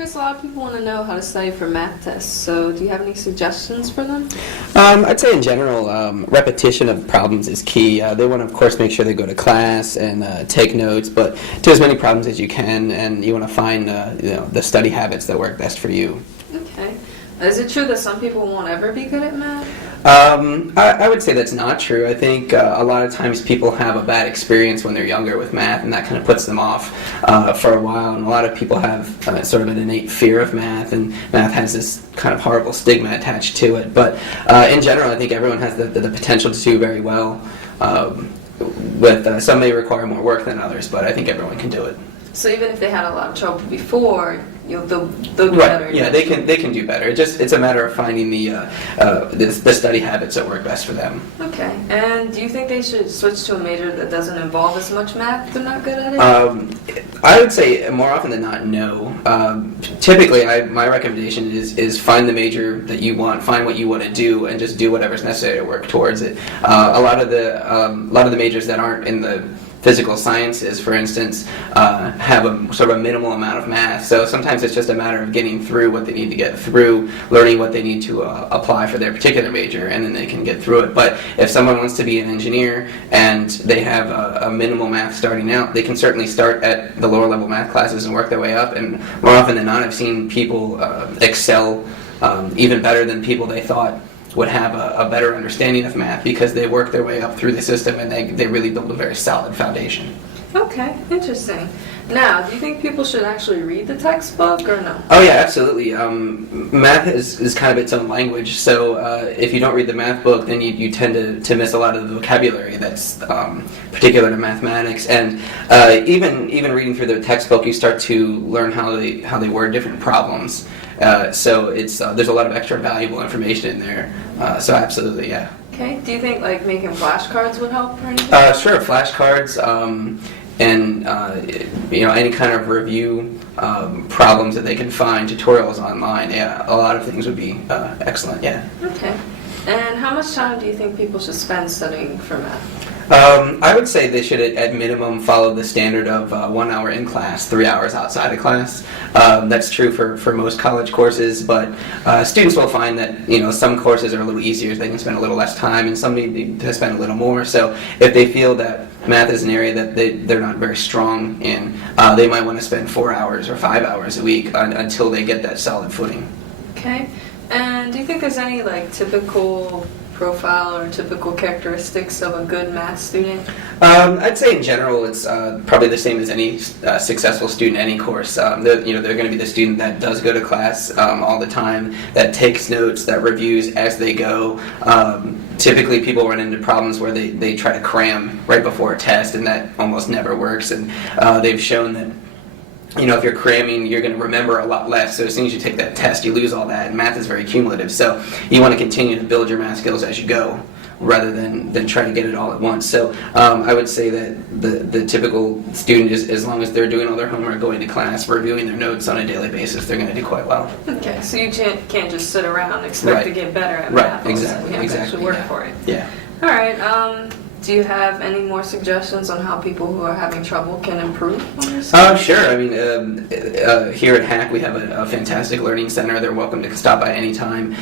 Chris, a lot of people want to know how to study for math tests, so do you have any suggestions for them? I'd say in general, repetition of problems is key. They want to, of course, make sure they go to class and take notes, but do as many problems as you can, and you want to find the study habits that work best for you. Okay. Is it true that some people won't ever be good at math? I would say that's not true. I think a lot of times people have a bad experience when they're younger with math, and that kind of puts them off for a while. And a lot of people have sort of an innate fear of math, and math has this kind of horrible stigma attached to it. But in general, I think everyone has the potential to do very well. Some may require more work than others, but I think everyone can do it. So even if they had a lot of trouble before, they'll do right. better. Yeah, they can do better. It's a matter of finding the study habits that work best for them. Okay. And do you think they should switch to a major that doesn't involve as much math if they're not good at it? I would say more often than not, no. Typically, my recommendation is find the major that you want, find what you want to do, and just do whatever's necessary to work towards it. A lot of the majors that aren't in the physical sciences, for instance, have a sort of a minimal amount of math. So sometimes it's just a matter of getting through what they need to get through, learning what they need to apply for their particular major, and then they can get through it. But if someone wants to be an engineer and they have a minimal math starting out, they can certainly start at the lower level math classes and work their way up. And more often than not, I've seen people excel even better than people they thought would have a better understanding of math because they work their way up through the system and they really build a very solid foundation. Okay, interesting. Now, do you think people should actually read the textbook or no? Oh yeah, absolutely. Math is kind of its own language, so if you don't read the math book, then you tend to miss a lot of the vocabulary that's particular to mathematics. And even reading through the textbook, you start to learn how they word different problems. So there's a lot of extra valuable information in there. So absolutely, yeah. Okay. Do you think like making flashcards would help or anything? Sure, flashcards and any kind of review problems that they can find, tutorials online. Yeah, a lot of things would be excellent. Yeah. Okay. And how much time do you think people should spend studying for math? I would say they should, at minimum, follow the standard of 1 hour in class, 3 hours outside of class. That's true for most college courses, but students will find that some courses are a little easier, so they can spend a little less time, and some need to spend a little more. So if they feel that math is an area that they're not very strong in, they might want to spend 4 hours or 5 hours a week until they get that solid footing. Okay. And do you think there's any typical profile or typical characteristics of a good math student? I'd say in general it's probably the same as any successful student in any course. They're going to be the student that does go to class all the time, that takes notes, that reviews as they go. Typically people run into problems where they try to cram right before a test, and that almost never works. And they've shown that if you're cramming, you're going to remember a lot less. So as soon as you take that test, you lose all that. And math is very cumulative. So you want to continue to build your math skills as you go, rather than try to get it all at once. So I would say that the typical student, is, as long as they're doing all their homework, going to class, reviewing their notes on a daily basis, they're going to do quite well. Okay, so you can't just sit around and expect to get better at math. Right, exactly. You have to actually work for it. Yeah. All right. Do you have any more suggestions on how people who are having trouble can improve on this? Sure. I mean, here at HACC we have a fantastic learning center. They're welcome to stop by any time.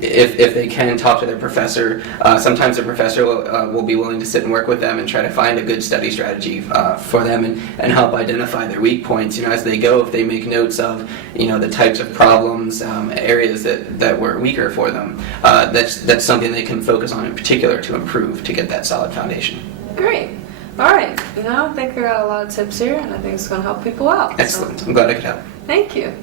If they can, talk to their professor. Sometimes the professor will be willing to sit and work with them and try to find a good study strategy for them and help identify their weak points. As they go, if they make notes of the types of problems, areas that were weaker for them, that's something they can focus on in particular to improve, to get that solid foundation. Great. All right. I think I got a lot of tips here, and I think it's going to help people out. Excellent. So. I'm glad I could help. Thank you.